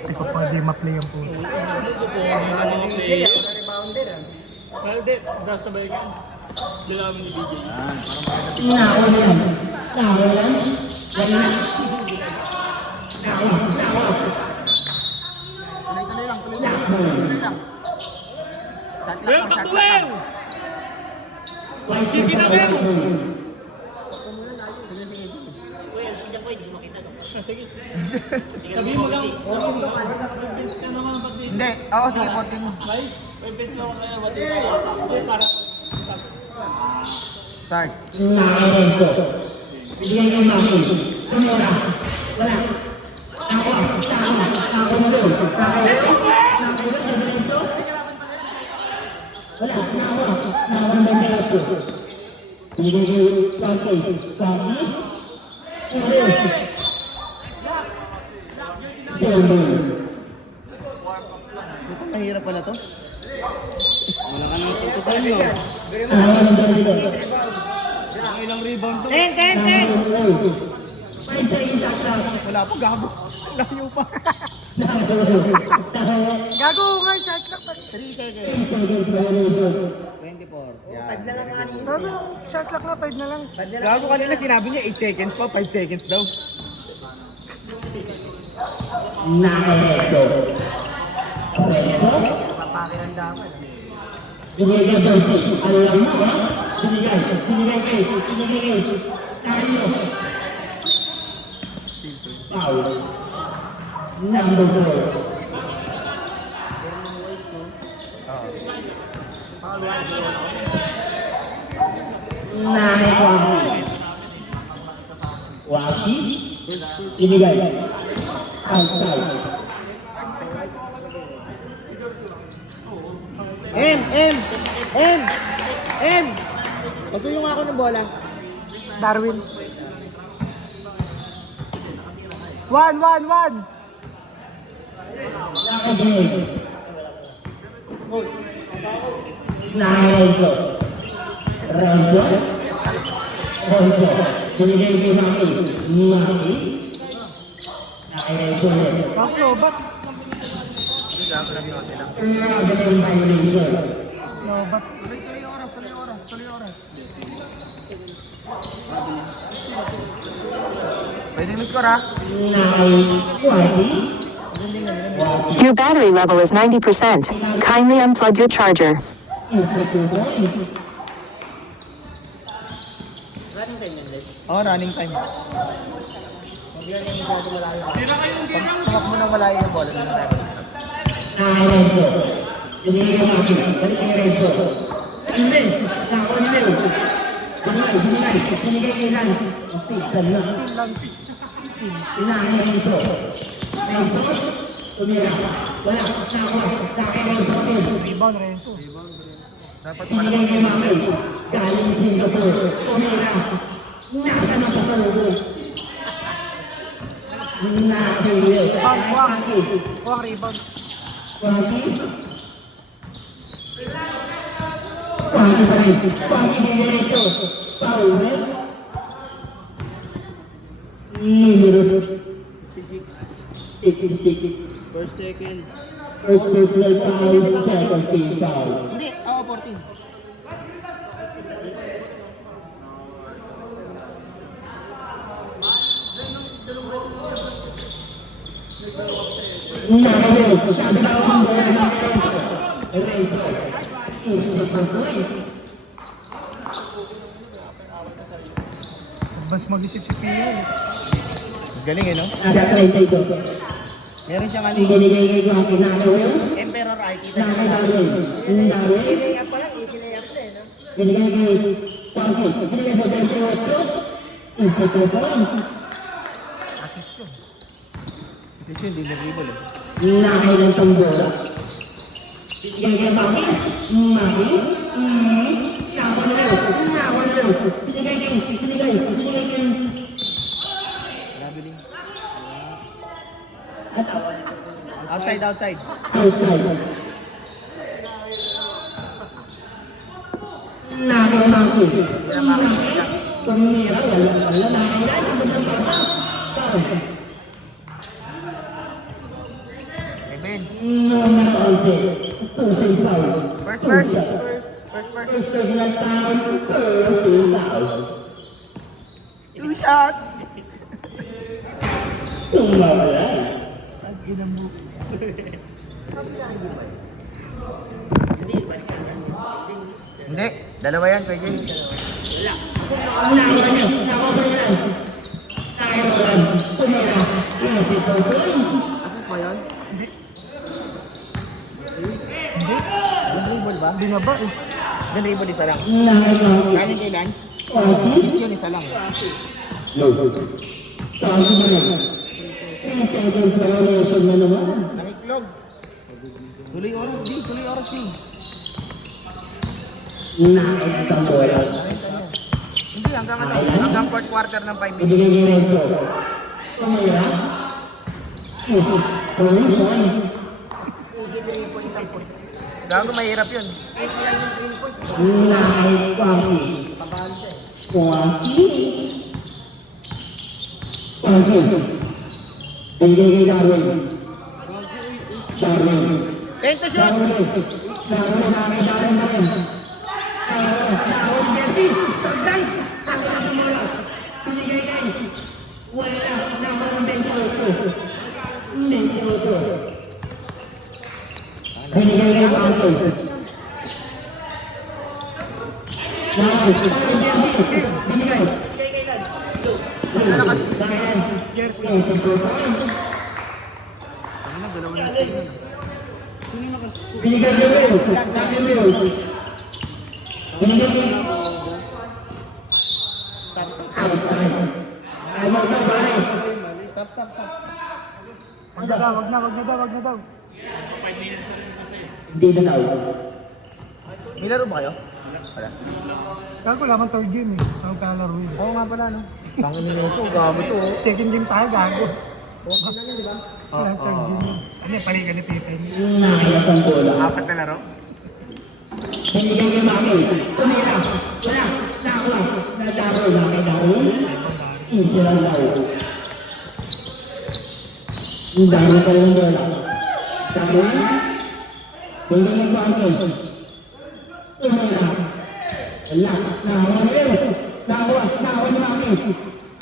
Hindi ko pwede ma-play ang puto. Hindi, sasabay ka. Dalaman ni BJ. Naulan. Naulan. Naulan. Naulan. Tuloy lang, tuloy lang. Tuloy lang. Well, takbuhin! Sige na, Well! Sige. Sabihin mo lang. Hindi, oo, sige, 14 mo. May pins ako kaya, ba't yun? Hindi, para. Start. Naulan ko. Bigyan ng makin. Tumura. Wala. Ako. Sama. Ako na doon. Wala. Nawang bandalat ko. Bigyan ng makin. Paki. Mahirap pala to. Wala ka nang tutusan nyo. Ang ilang rebound to. 10. Wala pa, gago. Layo pa. Gago nga, shot clock. 3 seconds. 24. Yan. Gago, shot clock na, 5 na lang. Gago kanina sinabi niya 8 seconds pa, 5 seconds daw. Nakareso. Reso. Papake ng daman. Binigay doon. Alam mo, ha? Binigay kayo. Tayo. Foul. Number 4. Nakwaki. Waki. Binigay. Outside. M! Pasuyo nga ako ng bola. Darwin. 1. Nakagay. Nareso. Reso. Binigay kay Maki. Nakareso ulit. Gago, ba't? Gago na binote lang. Laban ng violation. No, ba't? Tuloy oras. Pwede yung score ha? Your battery level is 90%. Kindly unplug your charger. Running time. Pag tumak mo nang malayo yung bola, hindi tayo mag-stop. Renzo. Binigay kay Maki. Balik kay Renzo. Hindi. Binigay kay Ran. Inahin na Renzo. Tumira. Wala. Kaya Renzo. Rebound, Renzo. Dapat Binigay kay Maki. Galing Singapore. Tumira. Nasa na sa palubo. Nakahiliw. Kuha rebound. Waki pa rin. Waki diretso. Foul. Numero 66. First, second. First personal foul, second team foul. Hindi, ako 14. Nakahiliw. Sabi na ako ang bola ng Renzo. Isa pa points. Mas mag-isip si Pino. Galing no? Ada 32. Meron siyang ano Ibinigay kay Waki. Nakahiliw. Emperor Ike. Nakahiliw. Binigay kay Waki. Binigay sa 28. Isa pa points. Assist yun. Kasi siya, hindi nag-dribble eh. Nakailan pang bola. Binigay kay Maki. Nakawalo. Binigay kay. Grabe din. Outside. Outside. Nakay Maki. Pamira, wala na. Kailan ka ba ng papa? Foul. Kevin. Number 11. Pusing foul. First. First personal foul. First foul. 2 shots. Sumawalan. Ang ina mo. Hindi. Dalawa yan, Kuya Jay. Ang nakuha niya. Nakuha ba yan? Nakuha. Pumira. Yes, ito. Assist ba yun? Hindi. Good dribble ba? Binaba eh. Then dribble isa lang. Nakuha. Galing kay Lance. Okay. Yun isa lang. No. Sabi mo na. 10 seconds pa lang lesson na naman. Nakiklog. Tuloy oras, di. Tuloy oras din. Nakakita ang bola. Hindi, hanggang fourth quarter ng 5 minutes. Ibigay niyo rin po. Pumira. Easy 3 point lang po. Gago, mahirap yun. Easy lang yung 3 point. Ibigay kay Darwin. Darwin. Tento shot! Binigay niyo rin. Sabi mo yun. Binigay niyo. Ay, magpapare. Stop. Wag na daw. Hindi na daw. May laro ba kayo? Wala. Kaya ko laman third game eh. Ang kalaro yun. Oo nga pala, no? Tangin nila ito, gago to. Oh. Second game tayo, gago. Wala third game yun. Ano yung paligan ni Pepe? Nakakilap ang bola. 4 na laro? Binigay niyo Maki. Tumira. Wala. Nakuha. Nadaro. Darwin. Easy lang daw. Daro pa rin ang bola. Darwin. Binigay niyo Maki. Tumira. Wala. Nakuha na rin. Nakuha ni Maki.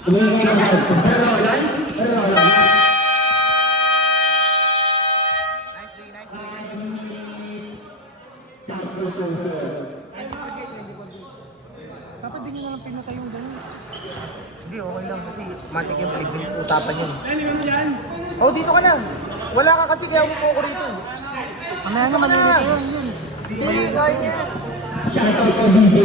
Binigay niyo Maki. Roland. Nice day. Dapat din nyo na lang pinatay yung gano'n. Hindi, okay lang kasi matik yung 5 minutes usapan yun. Oh, dito ka na. Wala ka kasi kaya umupo ko rito. Mamaya na, malilito yun. Hindi, kaya niya. Shoutout ko DJ.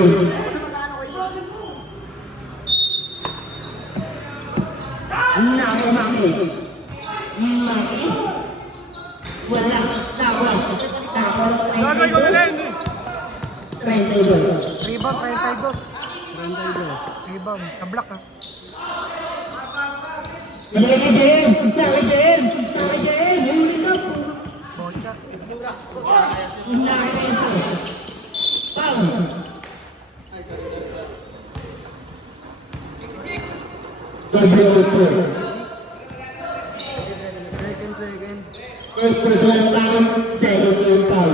Nakuha Maki. Wala. Nakuha. Gagay ko na rin! 32. Rebound, 32. Rebound, sa block ha. Binigay kay Jen. Huli ka. Bocha. Foul. W.O.2. First personal foul, second game foul.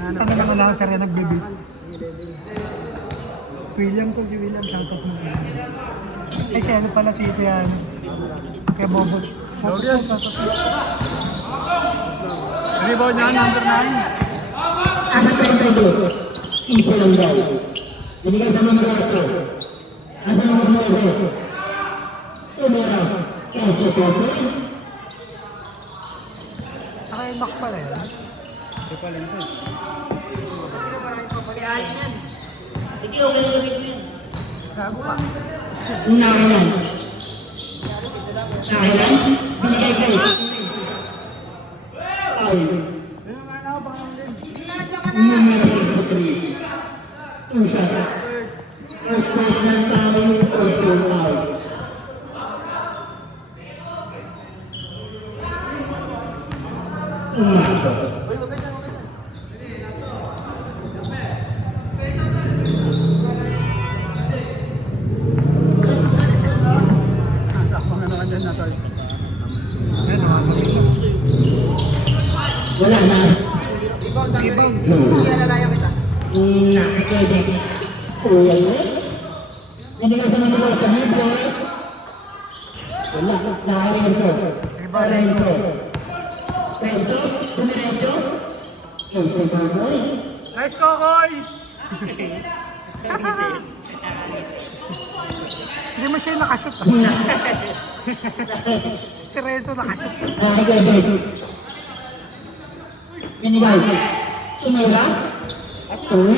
Ano naman lang sa rin nagbibi. William ko, si William, shoutout mo. Ay, si ano pala si Itian. Kaya Bobo. Glorious. Rebound niya, number 9. Asa 32. Isa lang daw. Binigay sa mga rato. Asa mga mga. Tumira. Kasi Pepe. Saka yung Max pala yun. Nahilan. Binigay kay. Foul. Number 3. Two shots. First personal foul, third foul. Umasok. Nakikibig. Kuya yun. Binigay sa mga mga kanibo. Wala. Nakarenzo. Renzo. Renzo. Dumirenzo. Renzo Baboy. Nice, Kokoy! Hindi mo siya nakashoot. Si Renzo nakashoot. Nakikibig. Binigay. Tumira. Tuloy.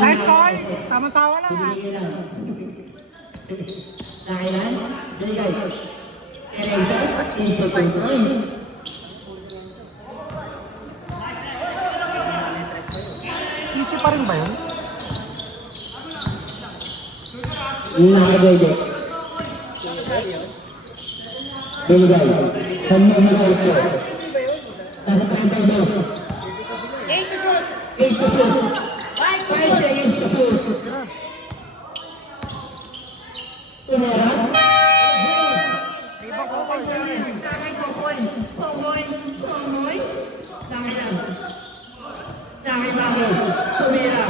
Nice, Kokoy! Tama-tawa lang ha. Kailan? Binigay. Renzo. Renzo Baboy. Easy pa rin ba yun? Nakikibig. Binigay. Kanina ito. Nasa 32. 8 to shoot. 5 seconds to shoot. Tumira. Iba, Kokoy. Nakay Kokoy. Kokoy. Kokoy. Nakay lang. Nakay Baboy. Tumira.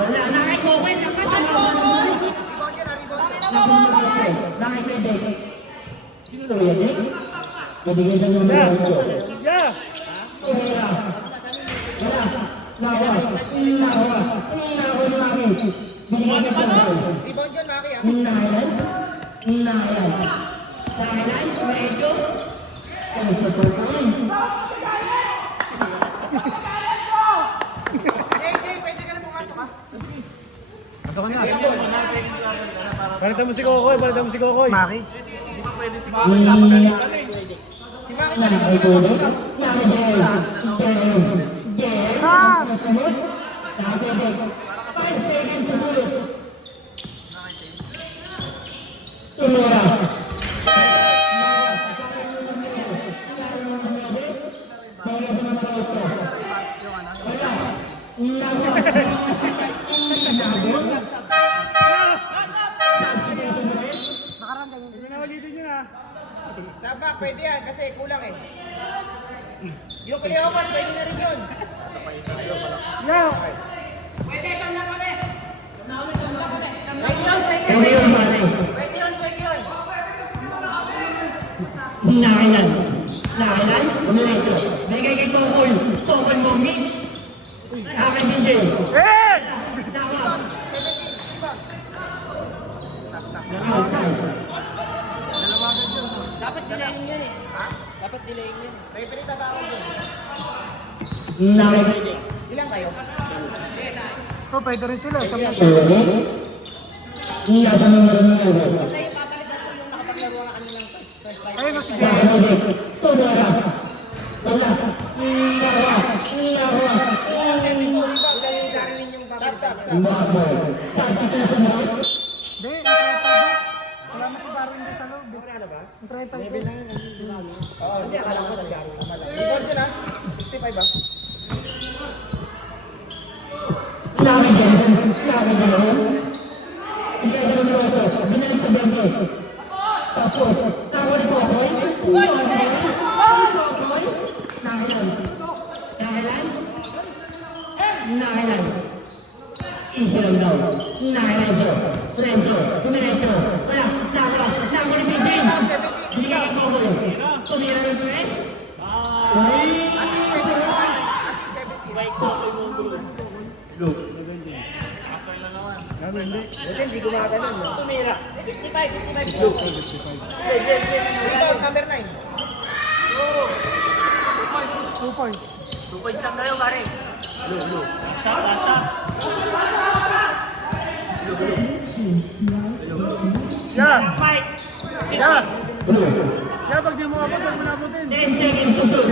Wala. Nakay Kokoy. Nakay Kedek. Kuya Dek. Ibigay sa numero 8. Yeah! Tumira. Wala. Nawa. Nawa. Nawa ni Maki. Binigay sa Kokoy. Rebound yun, Maki ah. Nailan. Nailan. Nailan. Medyo. Ay, sa Kokoy. Jay, pwede ka na pumasok ah. Pasok na. Balitan mo si Kokoy, balitan mo si Kokoy. Maki. Nakay Kokoy. Nakay Dek. Dek. Ah! Nakay Dek. 5 seconds to shoot. Tumira. Pinawalitin nyo na. Sabak, pwede yan kasi kulang eh. Yung Cleopas, pwede na rin yun. Yeah! Pwede yun, pwede. Pwede yun, pare. Pwede yun. Nakailan. Nakailan. Umireto. Bigay kay Kokoy. Kokoy Mongi. Nakay DJ. Eh! Nawa. 17, rebound. Stop. Outside. Dapat dilayin yun eh. Ha? Dapat dilayin yun. Referee na ba ako yun? Nakay. Ilan kayo? Oh, pwede rin sila. Sabi na Pwede. Nasa numero na yun. Kasi papalitan ko yung nakapaglaro na kami ng first five. ayun na si Jay. Nakay Dek. Tumira. Wala. Nawa. Nawa. Rebound, gawin yung stop. Baboy. Substitution na. Hindi, yung 32. Wala na si Darwin din sa loob. Wala na ba? Yung 32. Oo, hindi. Akala ko nag-garo naman. Rebound yun ah. 65 ah. Nakay Dek. Nakay Dek. Bigay sa numero 8. Binalik sa 20. Tapos. Nawa ni Kokoy. Kokoy. Nakailan. Nakailan. Nakailan. Easy lang daw. Nakailan. Renzo. Dumiretso. Wala. Nawa. Nawa ni BJ. Binigay kay Kokoy. Tumira ng stress. Uy. Hindi gumagano'n. Tumira. 55. Rebound, number 9. 2 points. Yeah! Yeah! Yeah, pag di mo abot, pag mo nabutin. 10 seconds to shoot.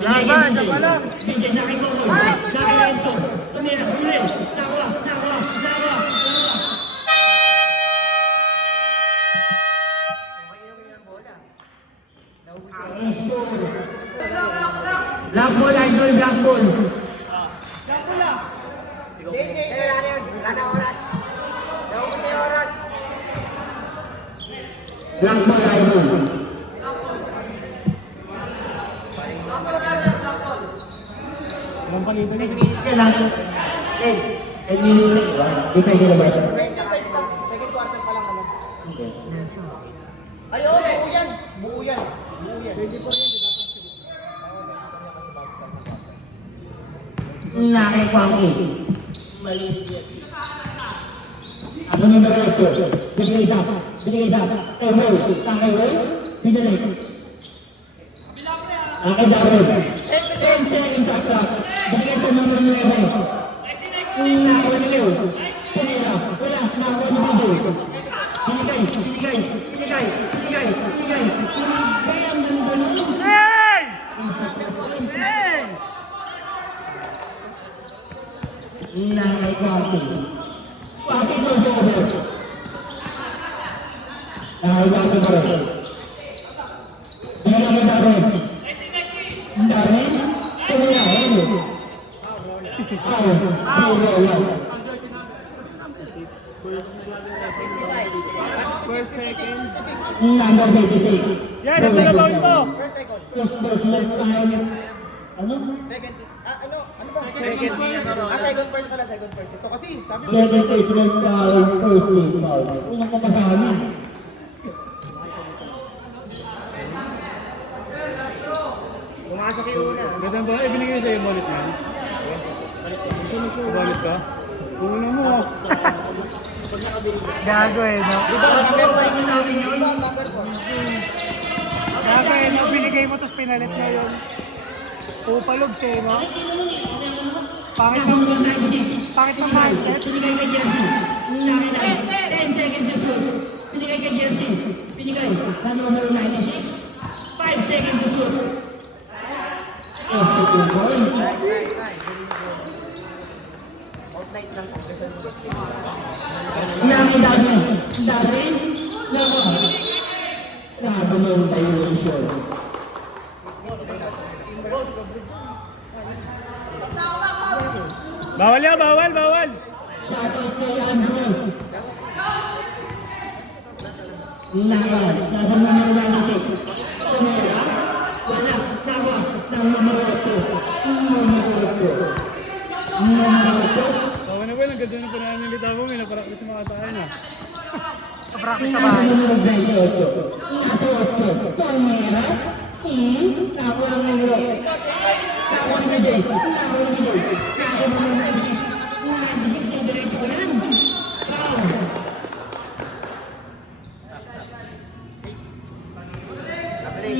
Laban, siya pa lang. BJ, nakay Kokoy. Nakay Renzo. Tumira. Huli. Nawa. Black ball, idol, black ball. Hindi. Wala na yun. Wala na oras. Black ball idol. Walang palitan eh. Siya lang. Eh, minutes ba? Di pwede na ba? Pwede lang. Second quarter pa lang naman. Ay, oo, buo yan. Buo yan. Buo yan. 24 yan, di ba? Nakikwaki. Ako na ba ito? Binigay isa. Binigay isa. Ewo. Takay Will. Binigay. Takay Darwin. 10 seconds sa clock. Binigay sa number 11. Nakawa ni Will. Pinira. Wala. Nakawa ni Bido. Binigay. Binigay. Binigay. Binigay. Binigay. Binigay ang nandun. Hey! Hey! Nakikwaki. Kwaki ko over. Nakikwaki ko rin. Binigay Darwin. Darwin. Pinira. First, second. Number 26. Yan, nasa labawin mo. First, second. First time. Ano? Second. Ano ba? Second. Second first pala, second first. Ito kasi, sabi mo. Second placement foul, first place foul. Unang kapagana. Pumasok yung una. Gandang ba? Ibinigay sa'yo yung wallet niya. Wallet ka? Una mo. Gago eh, no? Di ba? Number 5 namin yun. Di ba? Number 4. Gago eh, no? Binigay mo tapos pinalit mo yun. Upalogs eh, no? Pangit ng mindset. Pinigay kay Jersey. 10 seconds to shoot. Pinigay kay Jersey. Pinigay. Sa number 96. 5 seconds to shoot. Yes, 2 points. Nice. Outnight lang. Naki Darwin. Darwin. Nako. Nakabanong tayo yung show. Bawal yan, bawal. Shoutout kay Andrew. Nakawal. Nasa number 96. Tumera. Wala. Sawa. Ng numero 8. Numero 8. Numero 8. Bawal na ba, ang ganda ng panahon ng litaw mo, may naparaklis mga tayo na. Naparaklis Nasa numero 28. Nasa 8. Tumera. Nakawa ng numero. Nakawa ng Jay. Nakawa ng Jay. Nakawa ng Jay.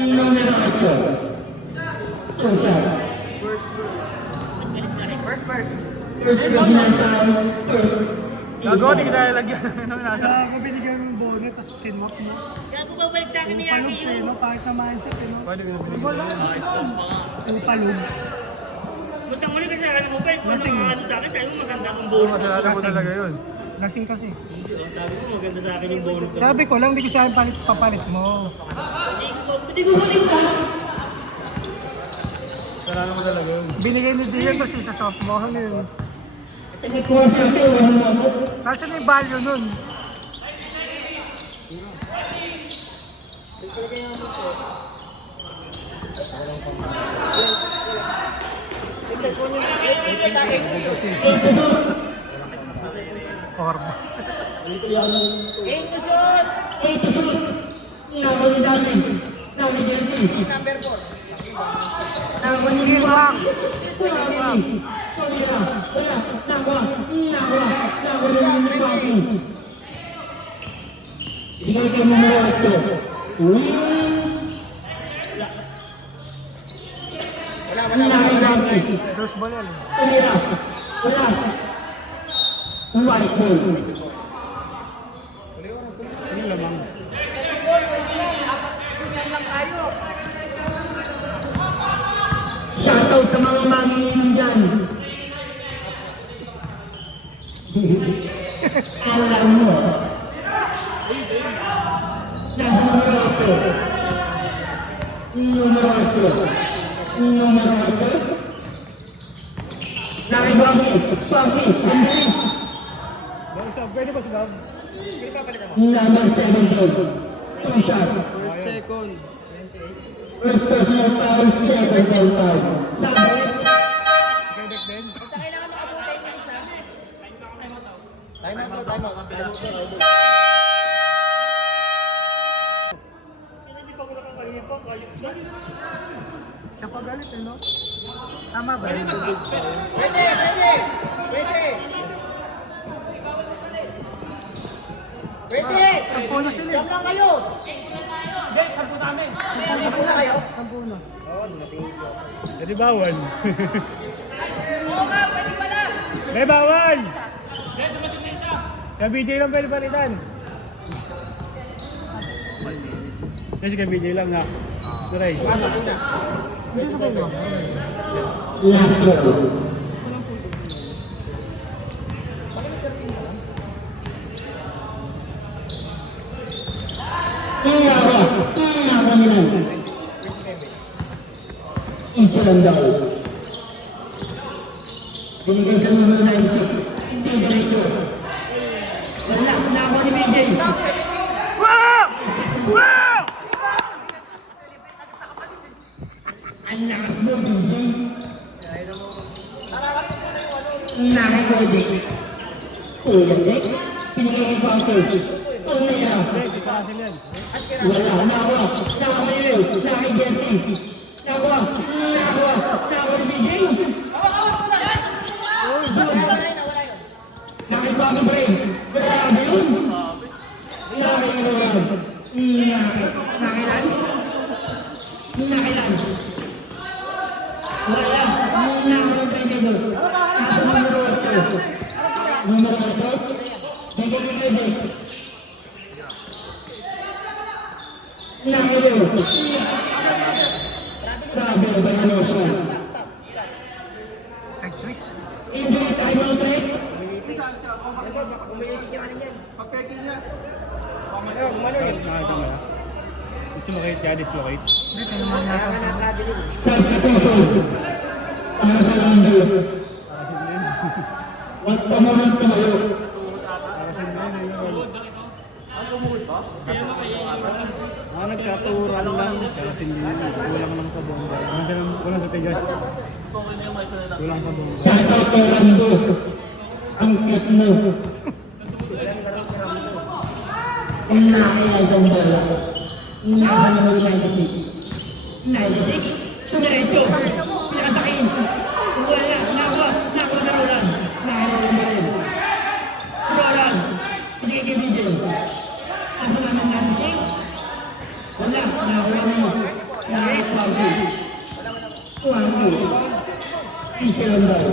Numero 8. Two shot. First. First placement foul. First. Gago, di kita lagyan. Gago, binigyan mo yung bonnet, tapos sinmap mo. Gago, babalik sa akin niya. Upalogs eh, no? Pangit na mindset eh, no? Pwede ko na binigyan. Upalogs. Butang ulit kasi akin mo pa, kung Lasing. ano sa akin, sabi mo maganda kong bonus. Masalaga mo talaga yun. Lasing kasi. Sabi mo maganda sa akin yung bonus. Sabi ko lang, di ko siya papalit mo. Hindi ko balik ka. Masalaga mo talaga yun. Binigay ni Dian kasi sa softball yun. Nasaan yung value nun? Orba. 8 to shoot! Number 4. Sige lang. Bigay kay numero 8. Wala. Dos ball yan. Pinira. Wala. White ball. Ano lamang? Shoutout sa mga manginginom dyan. Alam mo. Nasa numero 8. Numero 8. Numero 8. Nakibaki. Baki. Ang bilis. Pwede ba sila? Number 17. 2 shot. First personal foul, second foul time. Sabit. Kailangan makabuntay yung isa. Time out, time out. Siya pa galit eh, no? Tama ba? Pwede, pwede! Pwede! Pwede! Sampo na sila eh. Siyam lang kayo! Hindi, sampu namin. Sampu na kayo? Sampo na. Jadi bawal. May bawal! Kaya BJ lang pwede palitan. Kasi kaya BJ lang na. Turay. Last ball. Kaya ba nila? Isa lang daw. Binigay sa numero 90. Tigre ito. Wala, nakuha ni BJ. Ang lakas mo, BJ. Nakay ko, BJ. Kulang, Dek. Pinigay ko ang coach. Tumira. Wala, nakuha. Nakuha yun. Nakay Jesse. Nakuha ni BJ. Nakay Bobby Brain. Grabe yun. Nakay Roland. Nakilan. Wala. Nakay Bendigo. Ako numero 8. Numero 8. Bigay. Nakay Grabe, violation. Actress. Injury time out break. Dislocate, dislocate. Dito naman yata. Substitution. Para sa Lando. Wag pa mo nang tumayo. Nagkaturan lang siya kasi kulang lang sa buong bayan. Kulang sa tigas. Kulang sa buong Shout out kay Lando. Ang cute mo. Nakailan ang bola. Nasa numero 96. 96. Tumiretso. Pinakasakin. Wala. Nakuha na Roland. Nakaroon mo rin. Roland. Pinigay kay BJ. Nasa naman 96. Wala. Nakuha mo. Nakay Pagod. Pagod. Isa lang daw.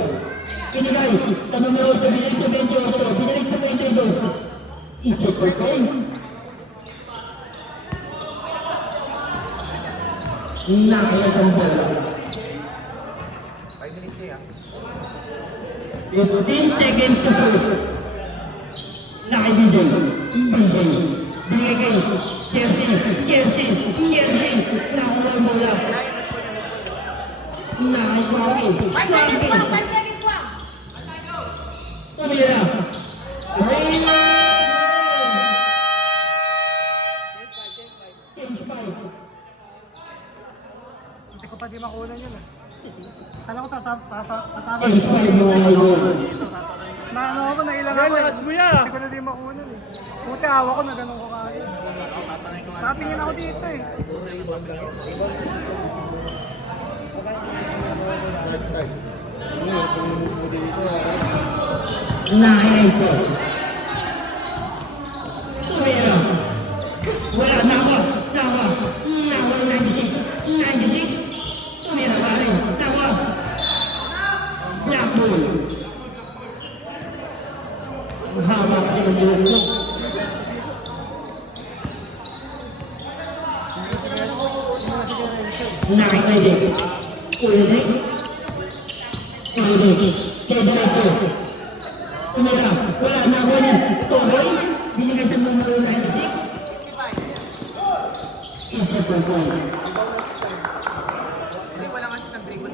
Pinigay. Sa numero 8. Binalik sa 28. Binalik sa 22. Isa pa rin. Nakailan ang bola. 5 minutes siya. 15 seconds to shoot. Nakay BJ. Bigay kay Jersey. Nakuha ang bola. Nakay Kwame. 5 seconds pa! 5 seconds pa! Tumira. Change 5. Hindi ko pa di makunan yun eh. Kala ko tatama. Change 5 mga idol. Maano ako, nailang ako eh. Lakas mo yan. Hindi ko na di makunan eh. Puti awa ko na ganun ko kaya. Tatingin ako dito eh. Nakailan ko. Tumira. Wala. Nakuha 96. Tumira pa rin. Nakuha. Black ball. Haba kasi ng buhok mo. Nakikailan. Pwede. Diretso. Tumira. Wala. Nakuha niya. Toboy. Binigay sa numero 96. Isa pa po. Hindi, wala kasi sa dribble.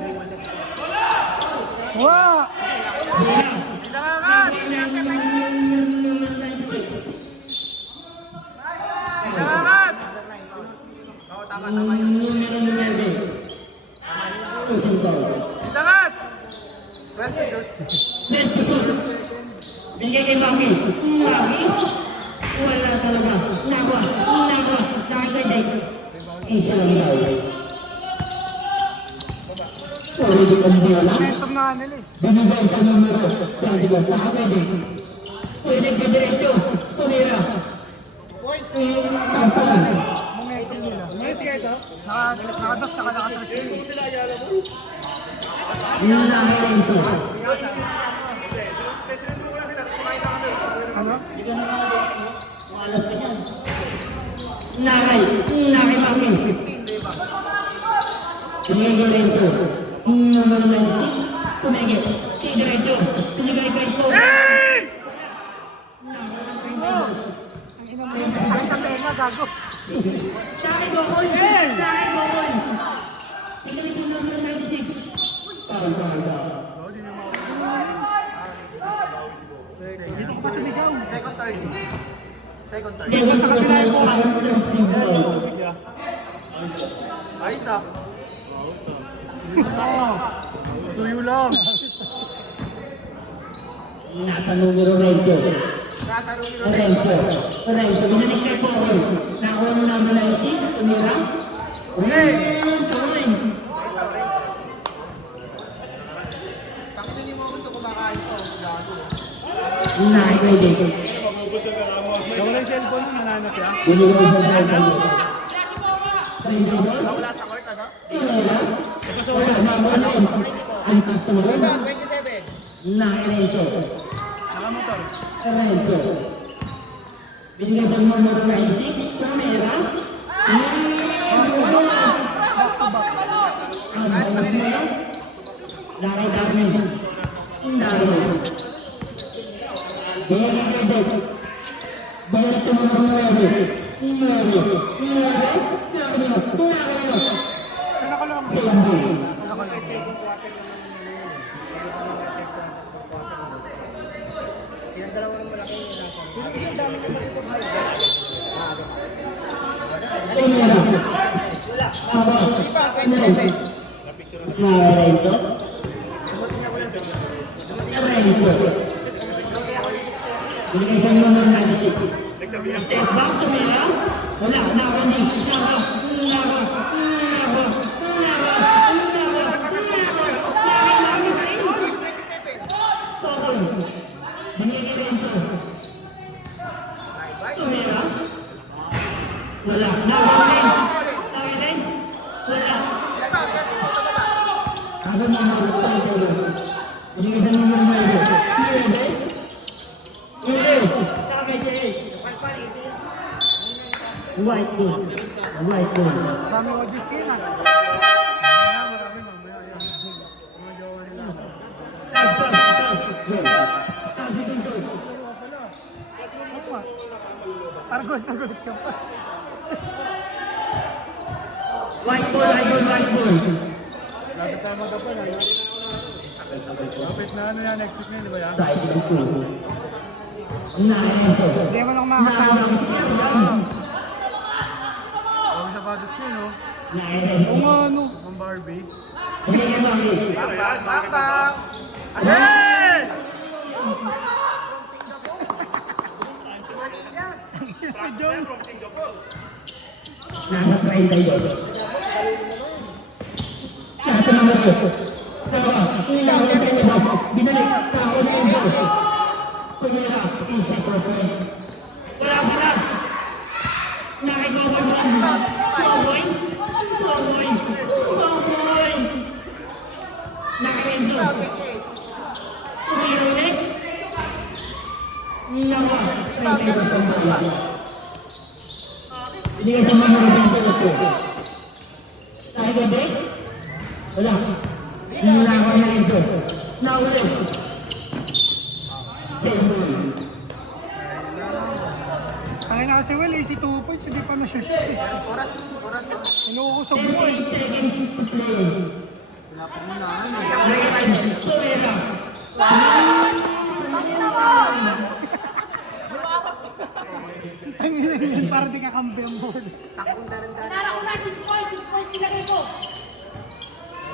Wow! Kailangan! Maki. Wala talaga. Nakuha. Nakakaiday. Isa lang daw. Sorry, di kong bola. Momentum na nila eh. Binigay sa numero. Yan, di ba? Nakakaiday. Pwede ka diretso. Tumira. Tampon. Momentum nila. Nakadas saka nakadas. Nakarenso. Ano? Nakay Maki. Tumigil Renzo. Tumigil. Diretso. Tumigil kay Paul. Ang ina mo yun. Sakit sa tenga, gago. Sakay Gokol. Tingnan ito number 96. Tahan. Dito ko pa sumigaw. Second third. Second quarter. Ayos ah. Suyo lang. Nasa numero Renzo. Renzo. Binalik kay Paul. Nakuha mo number 96. Tumira. Renzo. Pakita niyo mo kung ito kumakain ko. Gago. Nakikaiday. Nawala yung cellphone mo, nananap ya. Binigay sa Renzo. Renzo. Tumira. Wala. Wala. Ang customer. 27. Renzo. Nakamotor. Renzo. Binigay sa numero 96. Tumira. Dari. Bayar sa numero 9. Sendo. Tumira. Aba. Renzo. Binigay sa numero 96. Back to Mira. Wala. Binigay Renzo. Tumira. Wala. Ako numero 5. Binigay sa numero 9. White ball. Dami ko diskin ah. Parang gulat na gulat ka pa. White ball. Lapit tayo magkapan. Lapit na ano yan, next week na yun, di ba yan? Hindi mo lang makakasama. Huwag sa patos nyo, no? Oo nga ano. Ang Barbie. Bang! Hey! Nasa 32. Nasa numero. Binalik. Tao na yun. Tumira. Isa ko po. Wala. Nakagawa mo. Cowboy. Nakarenzo. Tumira ulit. Nawa. 32 sa bola. Binigay sa numero 28. Nakagabi? Wala. Nakawa na rin ito. Naulit. Sembol. Kaya na kasi Will, easy 2 points, hindi pa na-shoot eh. Oras. Inuusog mo eh. 38 seconds to play. Tumira. Ang ina para di ka kampi ang ball.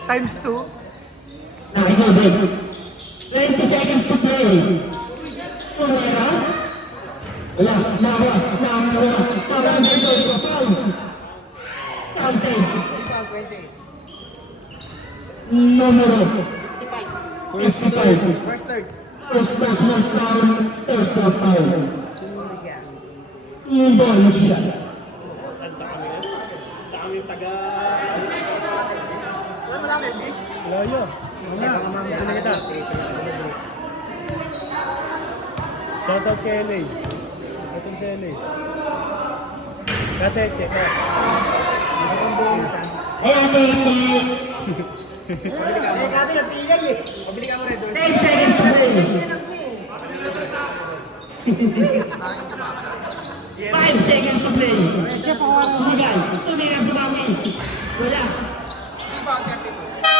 Times 2. Nakagabi. 20 seconds to play. Tumira. Wala, nawa. Para dito, foul. Counted. Numero 55. First third. First personal foul, third foul. Ball shot. Layo. Wala. Sino kita? Shoutout kay LA. Shoutout kay LA. Kate, kate. Kami nagtingay eh. Pabili ka mo rin doon. 10 seconds to play. 5 seconds to play. Tumigay. Tumigay si Mami. Wala. Di ba ang 32?